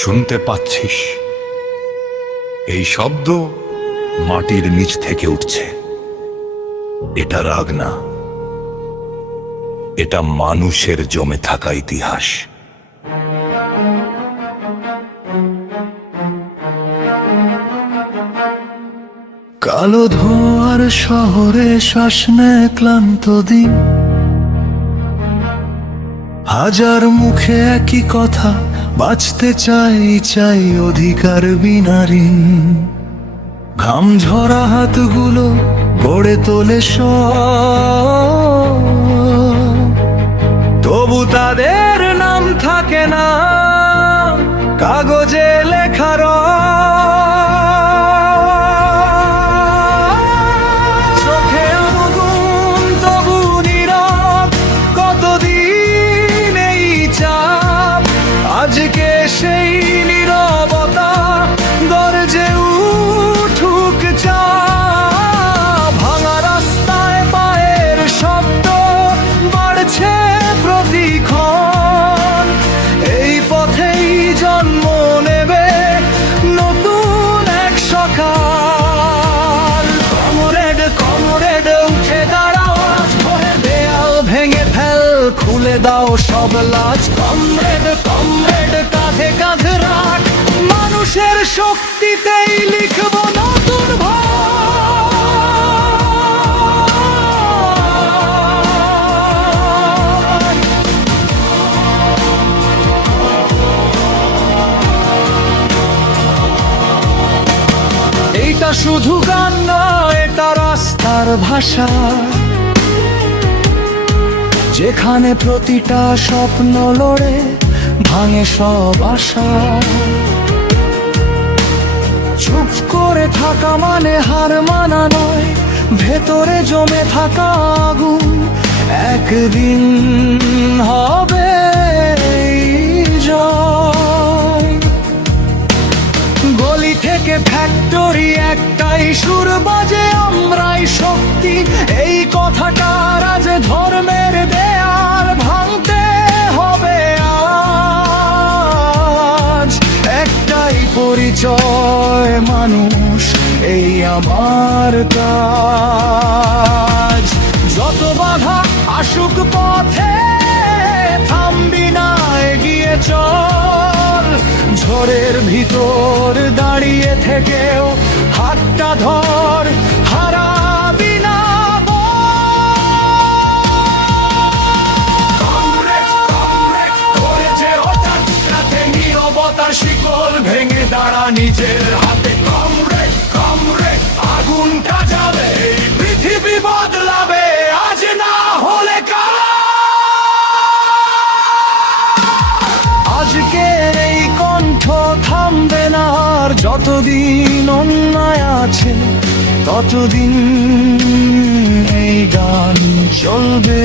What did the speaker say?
শুনতে পাচ্ছিস? এই শব্দ মাটির নিচ থেকে উঠছে। এটা রাগ না, এটা মানুষের জমে থাকা ইতিহাস। কালো ধোঁয়ার শহরে শ্বাস নেয় ক্লান্ত দিন, হাজার মুখে একই কথা, বাঁচতে চাই অধিকার বিনা ঋণ। ঘাম ঝরা হাতগুলো গড়ে তোলে সব, তবু তাদের নাম থাকে না কাগজে লেখার। চোখে আগুন তবু নীরব, কতদিন এই চাপ। আজকে সেই নীরবতা দরজে উঠুক চাপ। ভাঙা রাস্তায় পায়ের শব্দ বাড়ছে প্রতিক্ষণ। এই পথেই জন্ম নেবে নতুন এক সকাল। কমরেড কমরেড উঠে দাঁড়াও, দেয়াল ভেঙে ফেল, খুলে দাও সব লাজ। কমরেড কমরেড কাঁধে কাঁধ রাখ, মানুষের শক্তিতেই লিখব নতুন ভাগ। এইটা শুধু গান নয়, এটা রাস্তার ভাষা, যেখানে প্রতিটা স্বপ্ন লড়ে ভাঙে সব আশা। চুপ করে থাকা মানে হার মানা নয়, ভেতরে জমে থাকা আগুন একদিন হবে জয়। গলি থেকে ফ্যাক্টরি একটাই সুর বাজে, আমরাই শক্তি। এই কথাটার আজ ধর্মের দেয়াল ভাঙতে হবে আজ। একটাই পরিচয় মানুষ, এই আমার কাজ। যত বাধা আসুক পথে, থামবি না, এগিয়ে চল। ঝড়ের ভিতর দাঁড়িয়ে থেকেও হাতটা ধর, হারাবি না নীরবতার শিকল ভেঙে দাঁড়া নিজের হাতে। কমরেড কমরেড আগুনটা যাবে, পৃথিবী বদলাবে আজ না হলে কাল। আজকে এই কণ্ঠ থামবে না, আর যতদিন অন্যায় আছে ততদিন এই গান চলবে।